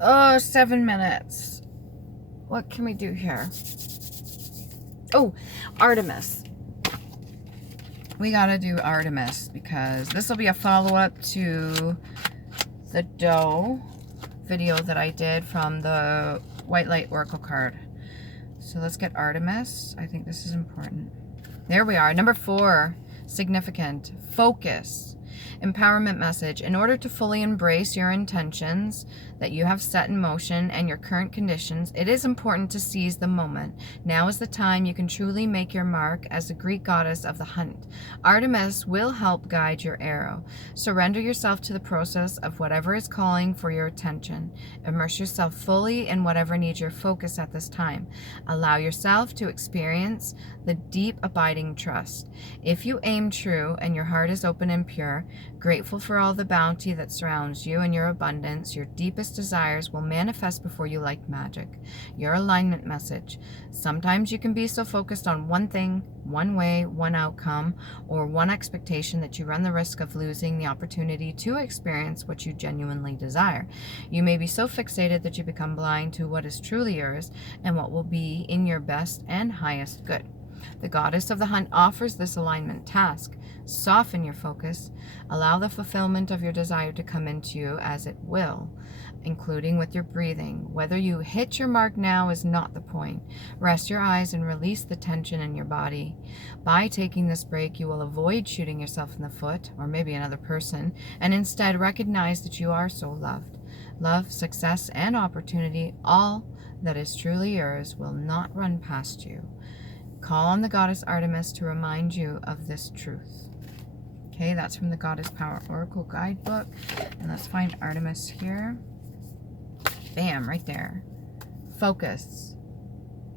Oh, 7 minutes. What can we do here? Oh, Artemis. We gotta do Artemis because this will be a follow-up to the doe video that I did from the White Light Oracle card. So let's get Artemis. I think this is important. There we are. Number 4, significant. Focus. Empowerment message. In order to fully embrace your intentions that you have set in motion and your current conditions, it is important to seize the moment. Now is the time you can truly make your mark as the Greek goddess of the hunt. Artemis will help guide your arrow. Surrender yourself to the process of whatever is calling for your attention. Immerse yourself fully in whatever needs your focus at this time. Allow yourself to experience the deep abiding trust. If you aim true and your heart is open and pure, grateful for all the bounty that surrounds you and your abundance, your deepest desires will manifest before you like magic. Your alignment message. Sometimes you can be so focused on one thing, one way, one outcome, or one expectation that you run the risk of losing the opportunity to experience what you genuinely desire. You may be so fixated that you become blind to what is truly yours and what will be in your best and highest good. The goddess of the hunt offers this alignment task. Soften your focus. Allow the fulfillment of your desire to come into you as it will, including with your breathing. Whether you hit your mark now is not the point. Rest your eyes and release the tension in your body. By taking this break, you will avoid shooting yourself in the foot, or maybe another person, and instead recognize that you are so loved. Love, success, and opportunity, all that is truly yours, will not run past you. Call on the goddess Artemis to remind you of this truth. Okay, that's from the Goddess Power Oracle Guidebook. And let's find Artemis here. Bam, right there. Focus.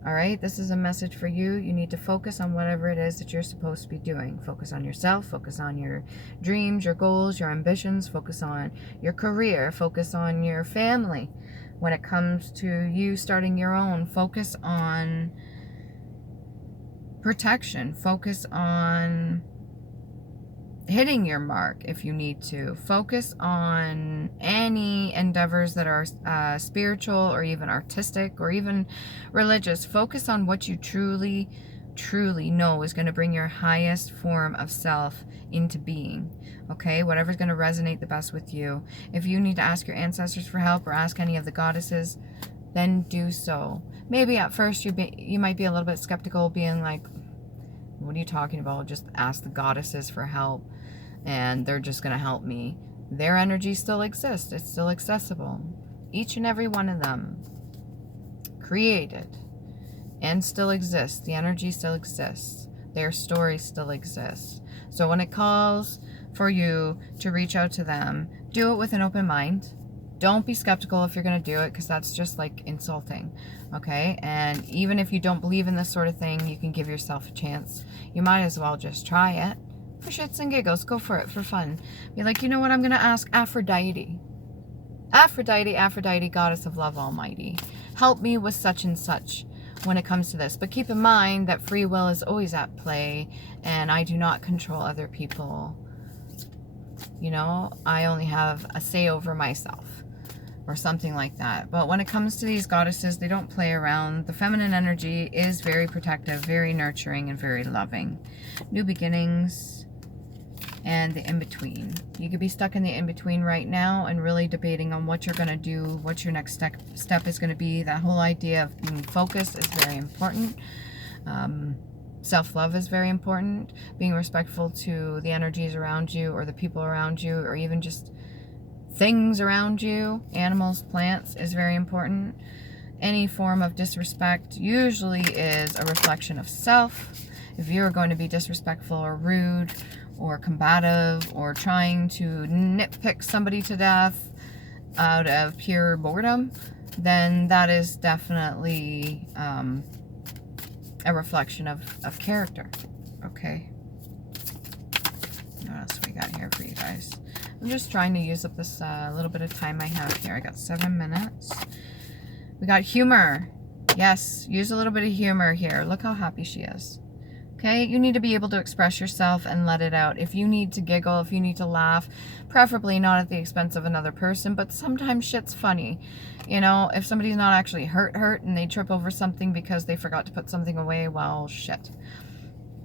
All right, this is a message for you. You need to focus on whatever it is that you're supposed to be doing. Focus on yourself. Focus on your dreams, your goals, your ambitions. Focus on your career. Focus on your family. When it comes to you starting your own, focus on protection. Focus on hitting your mark if you need to. Focus on any endeavors that are spiritual or even artistic or even religious. Focus on what you truly know is going to bring your highest form of self into being. Okay, whatever's going to resonate the best with you. If you need to ask your ancestors for help or ask any of the goddesses, then do so. Maybe at first you might be a little bit skeptical, being like, what are you talking about? Just ask the goddesses for help and they're just going to help me. Their energy still exists. It's still accessible. Each and every one of them created and still exists. The energy still exists. Their story still exists. So when it calls for you to reach out to them, do it with an open mind. Don't be skeptical if you're going to do it, because that's just like insulting. Okay? And even if you don't believe in this sort of thing, you can give yourself a chance. You might as well just try it for shits and giggles. Go for it for fun. Be like, you know what? I'm going to ask Aphrodite. Aphrodite, goddess of love almighty. Help me with such and such when it comes to this. But keep in mind that free will is always at play, and I do not control other people. You know, I only have a say over myself, or something like that. But when it comes to these goddesses, they don't play around. The feminine energy is very protective, very nurturing, and very loving. New beginnings and the in-between. You could be stuck in the in-between right now and really debating on what you're going to do, what your next step is going to be. That whole idea of being focused is very important. Self-love is very important. Being respectful to the energies around you, or the people around you, or even just things around you, animals, plants, is very important. Any form of disrespect usually is a reflection of self. If you're going to be disrespectful or rude or combative or trying to nitpick somebody to death out of pure boredom, then that is definitely a reflection of character. Okay. What else we got here for you guys? I'm just trying to use up this little bit of time I have here. I got 7 minutes. We got humor. Yes, use a little bit of humor here. Look how happy she is. Okay, you need to be able to express yourself and let it out. If you need to giggle, if you need to laugh, preferably not at the expense of another person, but sometimes shit's funny. You know, if somebody's not actually hurt and they trip over something because they forgot to put something away, well, shit.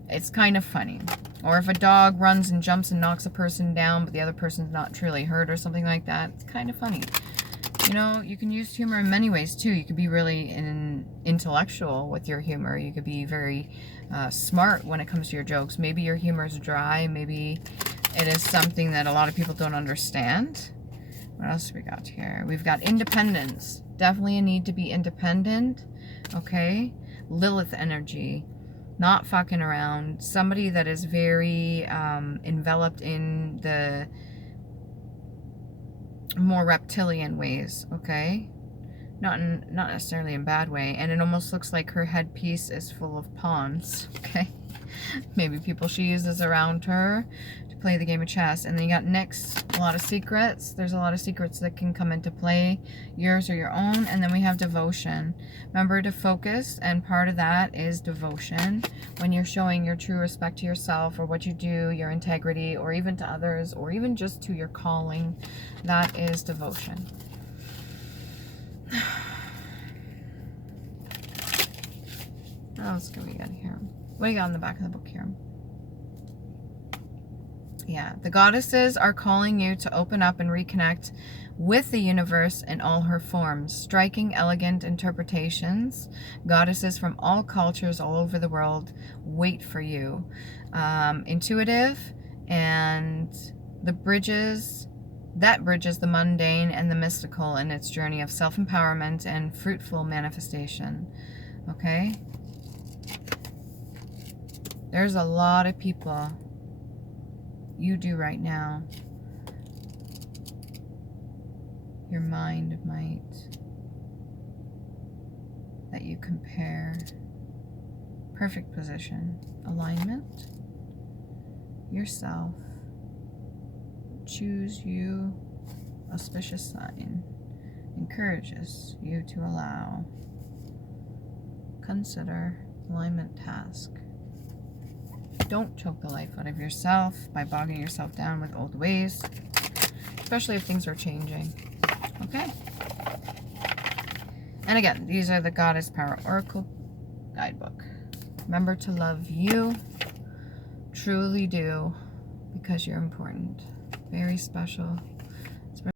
It's kind of funny. Or if a dog runs and jumps and knocks a person down, but the other person's not truly hurt or something like that, it's kind of funny. You know, you can use humor in many ways too. You could be really intellectual with your humor. You could be very smart when it comes to your jokes. Maybe your humor is dry. Maybe it is something that a lot of people don't understand. What else do we got here? We've got independence. Definitely a need to be independent. Okay. Lilith energy. Not fucking around. Somebody that is very enveloped in the more reptilian ways, okay? Not necessarily in bad way. And it almost looks like her headpiece is full of pawns, okay? Maybe people she uses around her to play the game of chess. And then you got Nyx, a lot of secrets. There's a lot of secrets that can come into play, yours or your own. And then we have devotion. Remember to focus, and part of that is devotion. When you're showing your true respect to yourself or what you do, your integrity, or even to others, or even just to your calling, that is devotion. What else can we get here? What do you got on the back of the book here? Yeah, the goddesses are calling you to open up and reconnect with the universe in all her forms. Striking, elegant interpretations. Goddesses from all cultures all over the world wait for you. Intuitive, and that bridges the mundane and the mystical in its journey of self-empowerment and fruitful manifestation. Okay? There's a lot of people you do right now. Your mind might, that you compare. Perfect position. Alignment. Yourself. Choose you. Auspicious sign. Encourages you to allow. Consider. Alignment task. Don't choke the life out of yourself by bogging yourself down with old ways, especially if things are changing. Okay? And again, these are the Goddess Power Oracle Guidebook. Remember to love you. Truly do, because you're important. Very special.